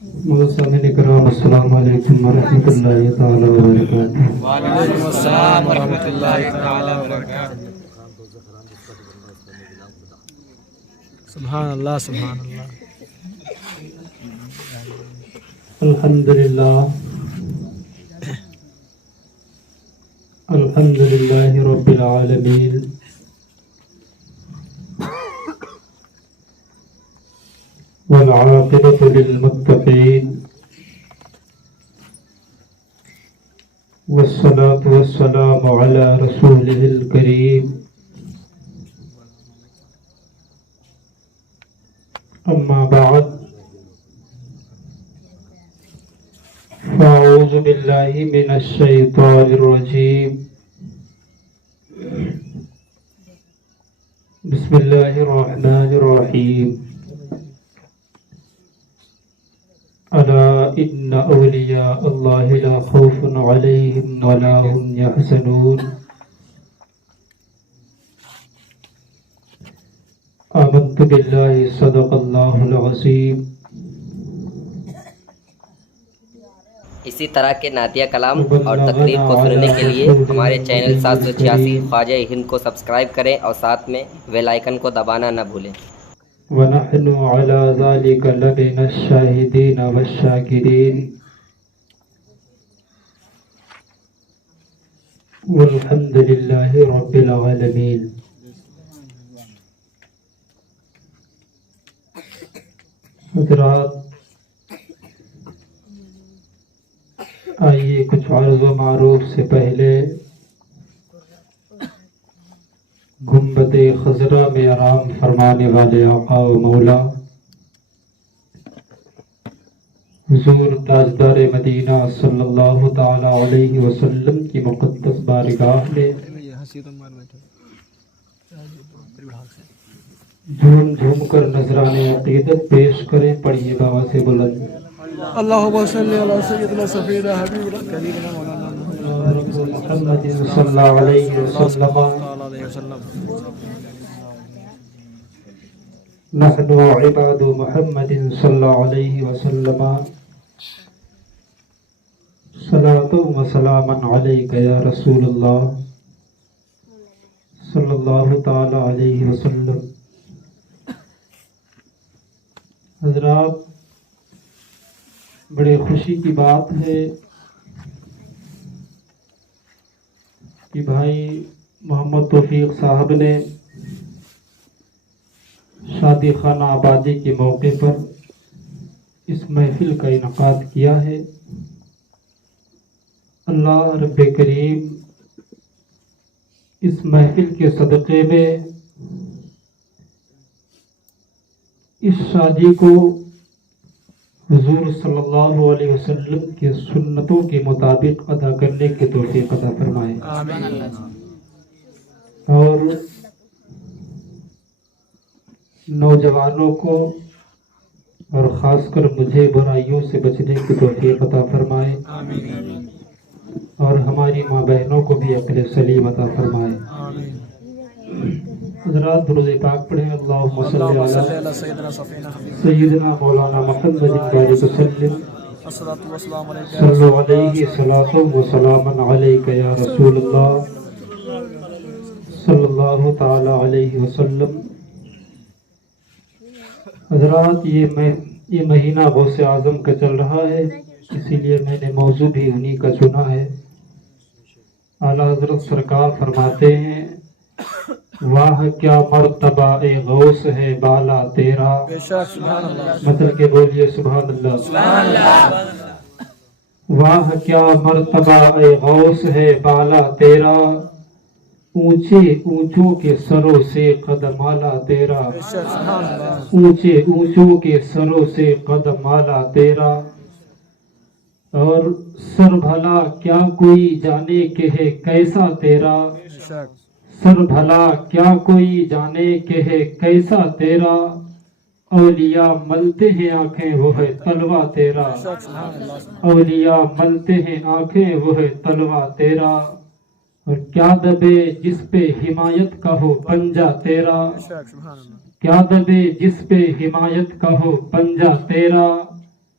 مستمعین کرام السلام علیکم ورحمۃ اللہ تعالی وبرکاتہ۔ وعلیکم السلام ورحمۃ اللہ تعالی وبرکاتہ۔ سبحان اللہ سبحان اللہ۔ الحمد للہ رب العالمین، والعاقبۃ للمتقین، والصلاة والسلام علی رسولہ الکریم، اما بعد فاعوذ باللہ من الشیطان الرجیم، بسم اللہ الرحمن الرحیم، الا ان اولیاء اللہ لا خوف علیہم ولا هم يحزنون، آمنت باللہ صدق اللہ العظیم۔ اسی طرح کے نعتیہ کلام اور تقریر کو سننے کے لیے ہمارے چینل 786 خواجہ ہند کو سبسکرائب کریں اور ساتھ میں بیل آئیکن کو دبانا نہ بھولیں۔ وَنَحْنُ عَلَى ذَلِكَ لَمِنَ الشَّاهِدِينَ وَالشَّاكِرِينَ وَالْحَمْدُ لِلَّهِ رَبِّ الْعَالَمِينَ۔ حضرات، آئیے کچھ عرض و معروف سے پہلے گنبد خضرا میں آرام فرمانے والے آقا و مولا حضور تاجدار مدینہ صلی اللہ تعالی علیہ وسلم کی مقدس بارگاہ میں جھوم جھوم کر نذران عقیدت پیش کریں۔ پڑھیے بابا سے بلند۔ اللہم صلی علی سیدنا سفیدہ حبیبنا کریمنا مولانا محمد صلی اللہ علیہ وسلم، نحن عباد محمد صلی اللہ علیہ وسلم، صلاۃ و سلام علیک یا رسول اللہ صلی اللہ تعالی علیہ وسلم۔ حضرات، بڑے خوشی کی بات ہے کہ بھائی محمد توفیق صاحب نے شادی خانہ آبادی کے موقع پر اس محفل کا انعقاد کیا ہے۔ اللہ رب کریم اس محفل کے صدقے میں اس شادی کو حضور صلی اللہ علیہ وسلم کی سنتوں کے مطابق ادا کرنے کی توفیق عطا فرمائے، اور نوجوانوں کو اور خاص کر مجھے برائیوں سے بچنے کی توفیق عطا فرمائے، اور ہماری ماں بہنوں کو بھی عقل سلیم عطا فرمائے۔ حضرات، درود پاک پڑھیں۔ اللہم صلی علی سیدنا مولانا محمد بارک وسلم، صلو علیہ صلاۃ و سلام علیک یا رسول اللہ صلی اللہ تعالی علیہ وسلم۔ حضرات، یہ مہینہ غوث اعظم کا چل رہا ہے، اسی لیے میں نے موضوع بھی انہی کا چنا ہے۔ اعلیٰ حضرت سرکار فرماتے ہیں، واہ کیا مرتبہ اے غوث ہے بالا تیرا، مطلب کہ بولیے سبحان اللہ۔ واہ کیا مرتبہ اے غوث ہے بالا تیرا، اونچے اونچوں کے سروں سے قدم آلا تیرا، اونچے اونچوں کے سروں سے قدم آلا تیرا، اور سر بھلا کیا کوئی جانے کہ ہے کیسا تیرا، سر بھلا کیا کوئی جانے کہ ہے کیسا تیرا، اولیاء ملتے ہیں آنکھیں وہ ہے تلوہ تیرا، اولیاء ملتے ہیں آنکھیں وہ ہے تلوہ تیرا، اور کیا دبے جس پہ حمایت کا ہو پنجہ تیرا، کیا دبے جس پہ حمایت کا ہو پنجہ تیرا،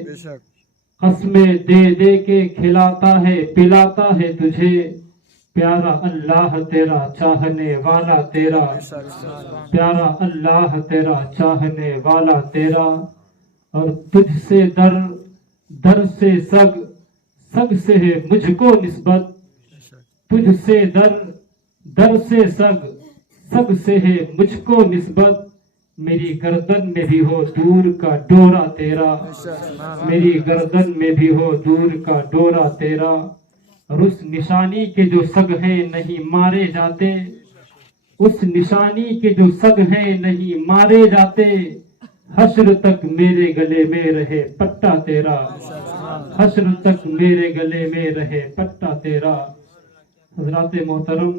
بے شک قسمیں دے دے کے کھلاتا ہے پلاتا ہے تجھے, پیارا اللہ تیرا چاہنے والا تیرا, بے شک سبحان اللہ پیارا اللہ تیرا چاہنے والا تیرا, اور تجھ سے در در سے سگ سگ سے ہے مجھ کو نسبت, تجھ سے در در سے سگ سگ سے ہے مجھ کو نسبت, میری گردن میں بھی ہو دور کا ڈورا تیرا, میری گردن میں بھی ہو دور کا ڈورا تیرا, اور اس نشانی کے جو سگ ہیں نہیں مارے جاتے, اس نشانی کے جو سگ ہیں نہیں مارے جاتے, حشر تک میرے گلے میں رہے پٹا تیرا, حشر تک میرے گلے میں رہے پٹا تیرا. حضرات محترم,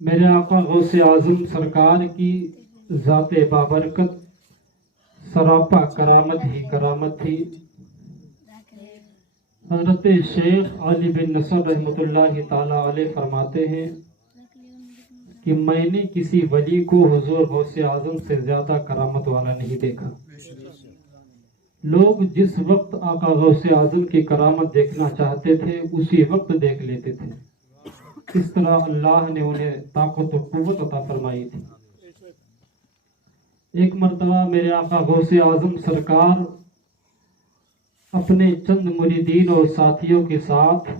میرے آقا غوث اعظم سرکار کی ذات بابرکت سراپا کرامت ہی کرامت تھی. حضرت شیخ علی بن نصر رحمۃ اللہ تعالی علیہ فرماتے ہیں کہ میں نے کسی ولی کو حضور غوث اعظم سے زیادہ کرامت والا نہیں دیکھا. لوگ جس وقت آقا غوث اعظم کی کرامت دیکھنا چاہتے تھے اسی وقت دیکھ لیتے تھے. اس طرح اللہ نے انہیں طاقت و قوت عطا فرمائی تھی. ایک مرتبہ میرے آقا غوث اعظم سرکار اپنے چند مریدین اور ساتھیوں کے ساتھ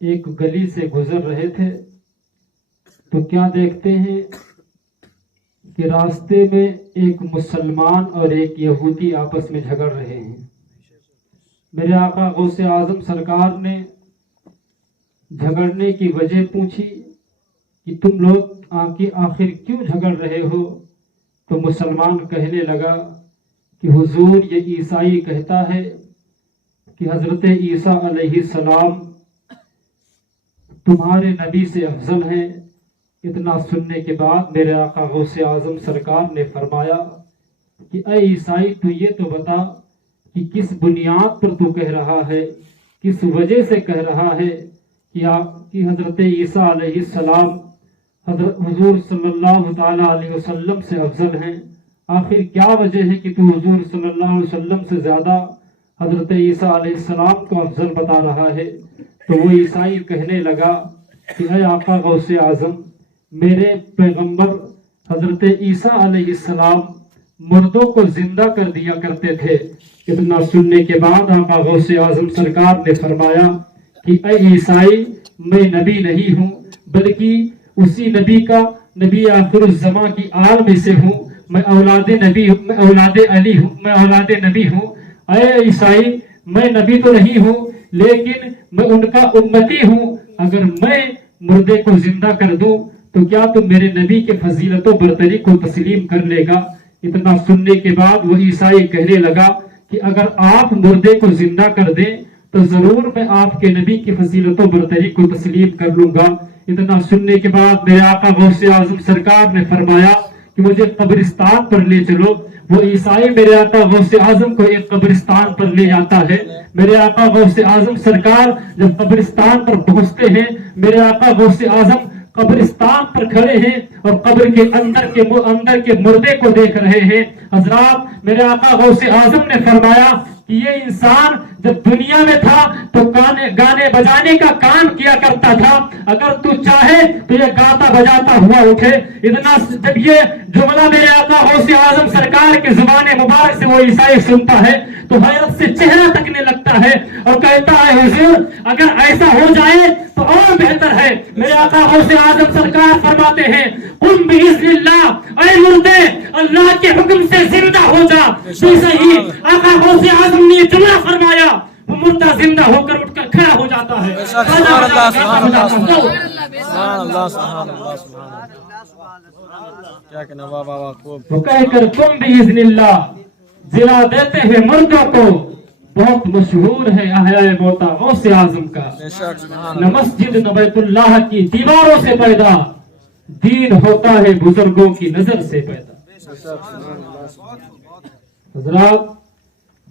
ایک گلی سے گزر رہے تھے تو کیا دیکھتے ہیں کہ راستے میں ایک مسلمان اور ایک یہودی آپس میں جھگڑ رہے ہیں. میرے آقا غوث اعظم سرکار نے جھگڑنے کی وجہ پوچھی کہ تم لوگ آخر کیوں جھگڑ رہے ہو؟ تو مسلمان کہنے لگا کہ حضور یہ عیسائی کہتا ہے کہ حضرت عیسیٰ علیہ السلام تمہارے نبی سے افضل ہیں. اتنا سننے کے بعد میرے آقا غوث اعظم سرکار نے فرمایا کہ اے عیسائی تو یہ تو بتا کہ کس بنیاد پر تو کہہ رہا ہے, کس وجہ سے کہہ رہا ہے کہ حضرت عیسیٰ علیہ السلام حضرت حضور صلی اللہ تعالی علیہ وسلم سے افضل ہیں. آخر کیا وجہ ہے کہ تو حضور صلی اللہ علیہ وسلم سے زیادہ حضرت عیسیٰ علیہ السلام کو افضل بتا رہا ہے؟ تو وہ عیسائی کہنے لگا کہ اے آقا غوث اعظم, میرے پیغمبر حضرت عیسیٰ علیہ السلام مردوں کو زندہ کر دیا کرتے تھے. اتنا سننے کے بعد آقا غوث اعظم سرکار نے فرمایا کہ اے عیسائی, میں نبی نہیں ہوں بلکہ اسی نبی کا نبی آخر الزمان کی آل میں سے ہوں. میں اولاد نبی ہوں, میں اولاد علی ہوں, میں اولاد نبی ہوں. اے عیسائی, میں نبی تو نہیں ہوں لیکن میں ان کا امتی ہوں. اگر میں مردے کو زندہ کر دوں تو کیا تم میرے نبی کے فضیلت و برتری کو تسلیم کر لے گا؟ اتنا سننے کے بعد وہ عیسائی کہنے لگا کہ اگر آپ مردے کو زندہ کر دیں تو ضرور میں آپ کے نبی کی فضیلت و برتری کو تسلیم کر لوں گا. اتنا سننے کے بعد میرے آقا غوث اعظم سرکار نے فرمایا کہ مجھے قبرستان پر لے چلو. وہ عیسائی میرے آقا غوث اعظم کو ایک قبرستان پر لے جاتا ہے. میرے آقا غوث اعظم سرکار جب قبرستان پر پہنچتے ہیں, میرے آقا غوث اعظم قبرستان پر کھڑے ہیں اور قبر کے اندر کے مردے کو دیکھ رہے ہیں. حضرات, میرے آقا غوث اعظم نے فرمایا کہ یہ انسان جب دنیا میں تھا تو گانے بجانے کا کام کیا کرتا تھا. اگر تو چاہے تو یہ گاتا بجاتا ہوا اٹھے. اتنا جب یہ جملہ میرے آقا غوث اعظم سرکار کی زبان مبارک سے وہ عیسائی سنتا ہے تو حیرت سے چہرہ تکنے لگتا ہے اور کہتا ہے حضور اگر ایسا ہو جائے تو اور بہتر ہے. میرے آقا غوث اعظم سرکار فرماتے ہیں قم باذن اللہ, اے مردے اللہ کے حکم سے زندہ ہو جا. جیسے ہی آقا غوث اعظم نے جملہ فرمایا وہ مردہ زندہ ہو کر اٹھ کر کھڑا ہو جاتا ہے. سبحان اللہ سبحان اللہ سبحان اللہ سبحان اللہ. کیا کہنا واہ واہ واہ خوب. وہ کہہ کر قم باذن اللہ جلا دیتے ہیں مردوں کو. بہت مشہور ہے احیاء موتا غوث اعظم کا. بے شک سبحان نہ مسجد نہ بیت اللہ کی دیواروں سے پیدا, دین ہوتا ہے بزرگوں کی نظر سے پیدا. حضرات,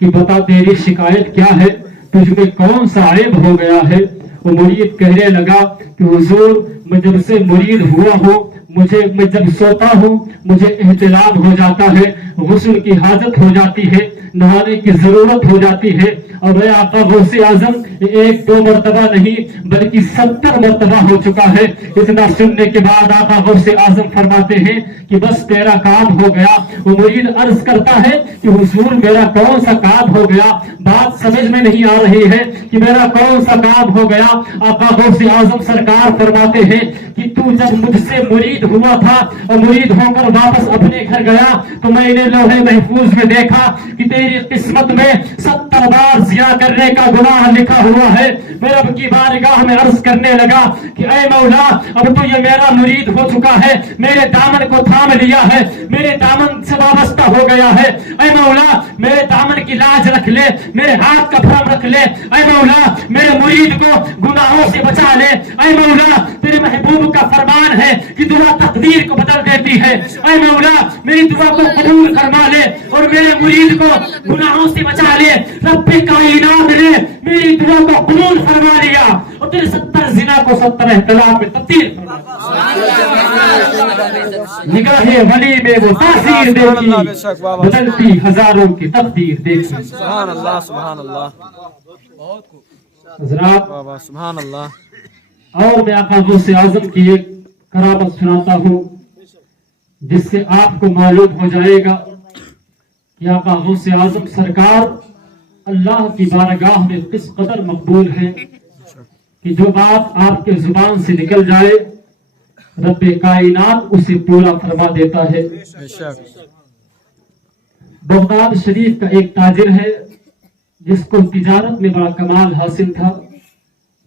کہ بتا تیری شکایت کیا ہے, تجھ میں کون سا عیب ہو گیا ہے. وہ مرید کہنے لگا کہ حضور میں جب سے مرید ہوا ہوں میں جب سوتا ہوں مجھے احتلام ہو جاتا ہے, غسل کی حاجت ہو جاتی ہے, نہانے کی ضرورت ہو جاتی ہے, اور اے آقا غوث اعظم ایک دو مرتبہ نہیں بلکہ 70 مرتبہ ہو چکا ہے. اتنا سننے کے بعد آقا غوث اعظم فرماتے ہیں کہ بس تیرا کام ہو گیا. وہ مرید عرض کرتا ہے کہ حضور میرا کون سا کام ہو گیا, بات سمجھ میں نہیں آ رہی ہے کہ میرا کون سا کام ہو گیا. آقا غوث اعظم سرکار فرماتے ہیں کہ تو جب مجھ سے مرید ہوا تھا اور مرید ہو کر واپس اپنے گھر گیا تو میں نے لوح محفوظ میں دیکھا کہ تیری قسمت میں 70 بار زیا کرنے کا گناہ لکھا ہوا ہے. میں رب کی بارگاہ میں عرض کرنے لگا کہ اے مولا اب تو یہ میرا مرید ہو چکا ہے, میرے دامن کو تھام لیا ہے, میرے دامن سے وابستہ ہو گیا ہے. اے مولا میرے دامن کی لاج رکھ لے, میرے ہاتھ کا بھرم رکھ لے. اے مولا میرے مرید کو گناہوں سے بچا لے. اے مولا تیرے محبوب کا فرمان ہے کہ دعا تقدیر کو بدل دیتی ہے. اے مولا میری دعا کو قبول فرما لے اور میرے مرید کو گناہوں سے بچا لے. رب کائنات نے میری دعا کو قبول فرما لیا اور تیرے 70 زنا کو 70 احتلام میں تبدیل فرما دیا. نگاہ ولی میں وہ تاثیر دیکھی, بدلتی ہزاروں کی تقدیر دیکھی. سبحان اللہ سبحان اللہ. حضرات سبحان اللہ. اور میں آقا غوث اعظم کی ایک کرامت سناتا ہوں جس سے آپ کو معلوم ہو جائے گا کہ آقا غوث اعظم سرکار اللہ کی بارگاہ میں کس قدر مقبول ہے کہ جو بات آپ کے زبان سے نکل جائے رب کائنات اسے پورا فرما دیتا ہے. بغداد شریف کا ایک تاجر ہے جس کو تجارت میں بڑا کمال حاصل تھا,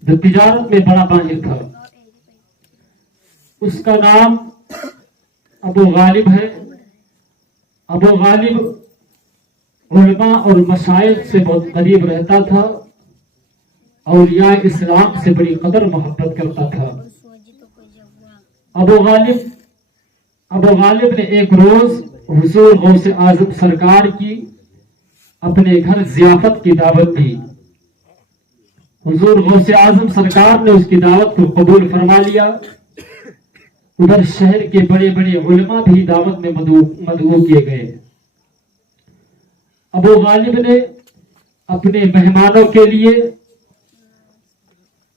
جو تجارت میں بڑا ماہر تھا. اس کا نام ابو غالب ہے. ابو غالب علماء اور مشائخ سے بہت قریب رہتا تھا, اولیاء اسلام سے بڑی قدر محبت کرتا تھا. ابو غالب نے ایک روز حضور غوث اعظم سرکار کی اپنے گھر ضیافت کی دعوت دی. حضور غوث اعظم سرکار نے اس کی دعوت کو قبول فرما لیا. ادھر شہر کے بڑے بڑے علماء بھی دعوت میں مدعو کیے گئے. ابو غالب نے اپنے مہمانوں کے لیے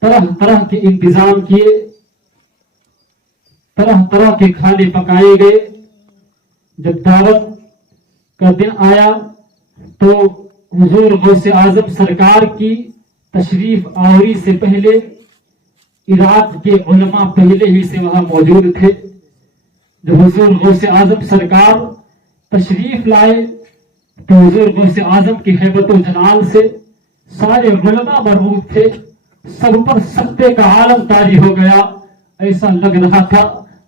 طرح طرح کے انتظام کیے, طرح طرح کے کھانے پکائے گئے. جب دعوت کا دن آیا تو حضور غوث اعظم سرکار کی تشریف آوری سے پہلے عراق کے علماء پہلے ہی سے وہاں موجود تھے. جب حضور غوث اعظم سرکار تشریف لائے تو حضور غوث اعظم کی ہیبت و جلال سے سارے علماء مرعوب تھے, سب پر سکتے کا عالم طاری ہو گیا. ایسا لگ رہا تھا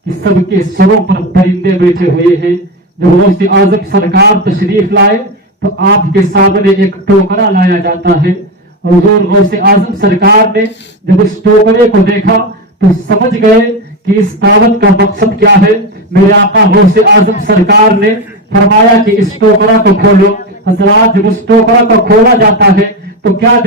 کہ سب کے سروں پر پرندے بیٹھے ہوئے ہیں. جب غوث اعظم سرکار تشریف لائے تو آپ کے سامنے ایک ٹوکرا لایا جاتا ہے. حضور غوث اعظم سرکار نے جب اس ٹوکرے کو دیکھا تو سمجھ گئے کہ اس دعوت کا مقصد کیا ہے. میرے آقا غوث اعظم سرکار نے فرمایا کہ اس ٹوکرا کو کھولو. حضرات جب اس ٹوکرا کو کھولا جاتا ہے تو کیا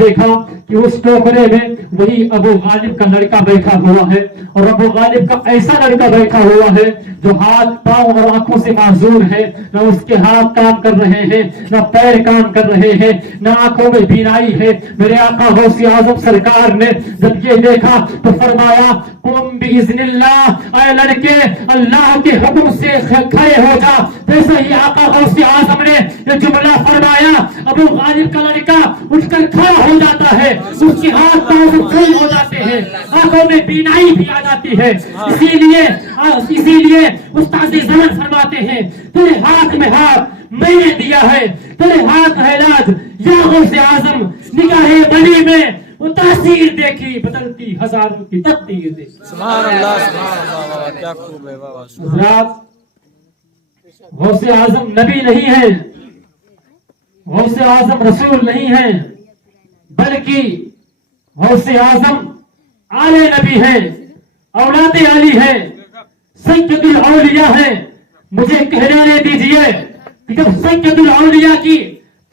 دیکھا کہ اس ٹوکرے میں وہی ابو غالب کا لڑکا بیٹھا ہوا ہے. اور ابو غالب کا ایسا لڑکا بیٹھا ہوا ہے جو ہاتھ پاؤں اور آنکھوں سے معذور ہے. نہ اس کے ہاتھ کام کر رہے ہیں, نہ پیر کام کر رہے ہیں, نہ آنکھوں میں بینائی ہے. میرے آقا غوث اعظم سرکار نے جب یہ دیکھا تو فرمایا قم باذن اللہ, اے لڑکے اللہ کے حکم سے کھڑے ہو جا. جیسے ہی آقا غوث اعظم نے یہ جملہ فرمایا ابو غالب کا لڑکا اٹھ کر کھڑا ہو جاتا ہے, اس کے ہاتھ پاؤں کھڑے ہو جاتے ہیں, آنکھوں میں بینائی بھی آ جاتی ہے. اسی لیے استاد زمن فرماتے ہیں تیرے ہاتھ میں ہاتھ میں نے دیا ہے, تیرے ہاتھ ہے علاج یا غوث اعظم. نگاہ بلی میں وہ تاثیر دیکھی, بدلتی ہزاروں کی تقدیر دیکھی. سبحان اللہ سبحان اللہ, کیا خوب ہے بابا. حضرات غوث اعظم نبی نہیں ہے, غوث اعظم رسول نہیں ہے, بلکہ غوث اعظم آل نبی ہے, اولاد علی ہے, سید الاولیاء ہے. مجھے کہنے دیجئے کہ جب سید الاولیاء کی